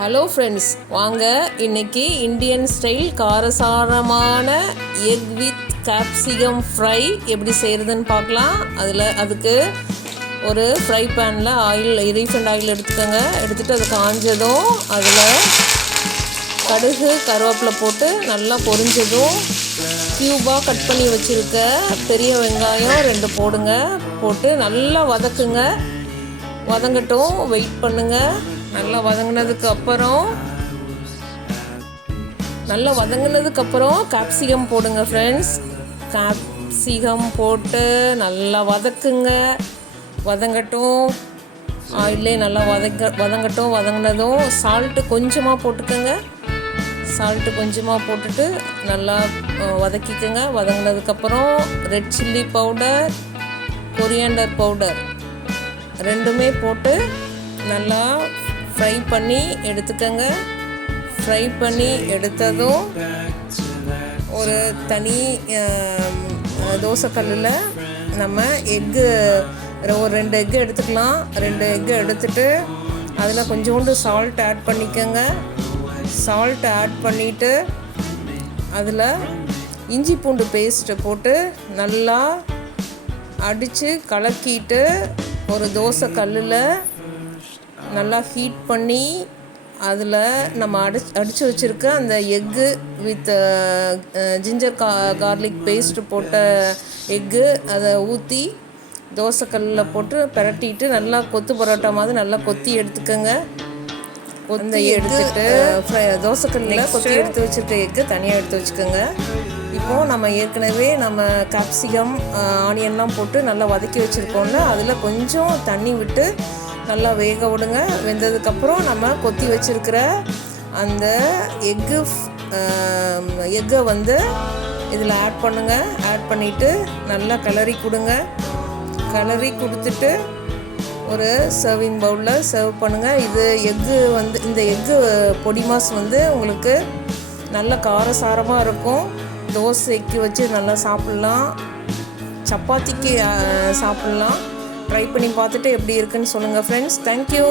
Hello friends, வாங்க இன்றைக்கி Indian style காரசாரமான எக் வித் கேப்சிகம் ஃப்ரை எப்படி செய்கிறதுன்னு பார்க்கலாம். அதுக்கு ஒரு ஃப்ரை பேனில் ரீஃபைண்ட் ஆயில் எடுத்துக்கோங்க. எடுத்துகிட்டு அது காஞ்சதும் அதில் கடுகு கருவேப்பிலை போட்டு நல்லா பொரிஞ்சதும் க்யூபாக கட் பண்ணி வச்சுருக்க பெரிய வெங்காயம் 2 போடுங்க. போட்டு நல்லா வதக்குங்க. வதங்கட்டும், வெயிட் பண்ணுங்கள். நல்லா வதங்கினதுக்கப்புறம் கேப்சிகம் போடுங்க ஃப்ரெண்ட்ஸ். கேப்சிகம் போட்டு நல்லா வதங்கட்டும். ஆயிலே நல்லா வதங்கட்டும். வதங்கினதும் சால்ட்டு கொஞ்சமாக போட்டுக்கோங்க. போட்டுட்டு நல்லா வதக்கிக்கோங்க. வதங்கினதுக்கப்புறம் red chilli powder, coriander powder 2மே போட்டு நல்லா ஃப்ரை பண்ணி எடுத்துக்கோங்க. ஃப்ரை பண்ணி எடுத்ததும் ஒரு தனி தோசைக்கல்லில் நம்ம ஒரு 2 எக்கு எடுத்துக்கலாம். 2 எக்கு எடுத்துட்டு அதில் கொஞ்சோண்டு சால்ட் ஆட் பண்ணிக்கோங்க. சால்ட் ஆட் பண்ணிவிட்டு அதில் இஞ்சி பூண்டு பேஸ்ட்டு போட்டு நல்லா அடித்து கலக்கிட்டு ஒரு தோசைக்கல்லில் நல்லா ஹீட் பண்ணி அதில் நம்ம அடித்து வச்சுருக்க அந்த egg with ginger garlic paste போட்ட எக்கு அதை ஊற்றி தோசைக்கல்லில் போட்டு பிரட்டிட்டு நல்லா கொத்து பரோட்டா மாதிரி நல்லா கொத்தி எடுத்துக்கோங்க. கொத்தி எடுத்துட்டு தோசைக்கல்லில் கொத்தி எடுத்து வச்சுருக்க எக்கு தனியாக எடுத்து வச்சுக்கோங்க. இப்போது நம்ம ஏற்கனவே கேப்சிகம் ஆனியன்லாம் போட்டு நல்லா வதக்கி வச்சுருக்கோம்ல, அதில் கொஞ்சம் தண்ணி விட்டு நல்லா வேக விடுங்க. வெந்ததுக்கப்புறம் நம்ம கொத்தி வச்சுருக்கிற அந்த எக்கை இதில் ஆட் பண்ணுங்கள். ஆட் பண்ணிவிட்டு நல்லா கிளறி கொடுத்துட்டு ஒரு சர்விங் பவுலில் சர்வ் பண்ணுங்கள். இந்த எக்கு பொடி மாஸ் உங்களுக்கு நல்ல காரசாரமாக இருக்கும். தோசைக்கு வச்சு நல்லா சாப்பிட்லாம், சப்பாத்திக்கு சாப்பிட்லாம். ட்ரை பண்ணி பார்த்துட்டு எப்படி இருக்குன்னு சொல்லுங்கள் ஃப்ரெண்ட்ஸ். தேங்க்யூ.